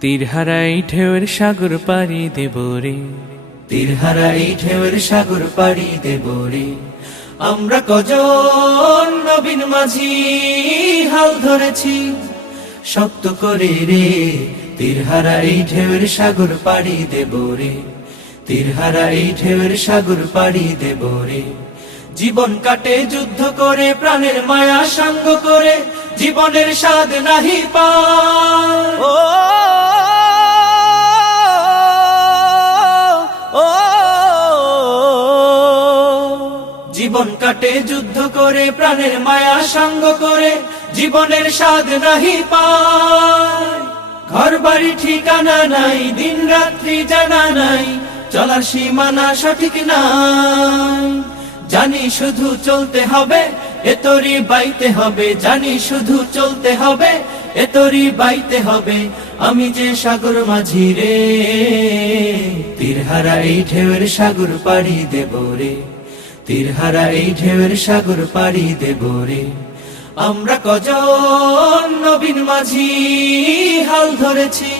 তীরহারা এই ঢেউয়ের সাগর পাড়ি দেব রে। তীরহারা এই ঢেউয়ের সাগর পাড়ি দেব রে। আমরা কজন নবীন মাঝি হাল ধরেছি শক্ত করে রে। তীরহারা এই ঢেউয়ের সাগর পাড়ি দেব রে। তীরহারা এই ঢেউয়ের সাগর পাড়ি দেব রে। জীবন কাটে, যুদ্ধ করে, প্রাণের মায়া সাঙ্গ করে। জীবনের স্বাদ নাহি পায়। জীবন কাটে, যুদ্ধ করে, প্রাণের মায়া সঙ্গ করে, জীবনের স্বাদ নাহি পায়। ঘর বাড়ি ঠিকানা নাই দিন রাত্রি জানা নাই, চলার সীমানা সঠিক নাই। জানি শুধু চলতে হবে, এতরি বাইতে হবে, জানি শুধু চলতে হবে, এতরি বাইতে হবে, আমি যে সাগর মাঝি রে, তীরহারা এই ঢেউয়ের সাগর পাড়ি দেব রে। তীরহারা এই ঢেউয়ের সাগর পাড়ি দেব রে। আমরা কজন নবীন মাঝি হাল ধরেছি।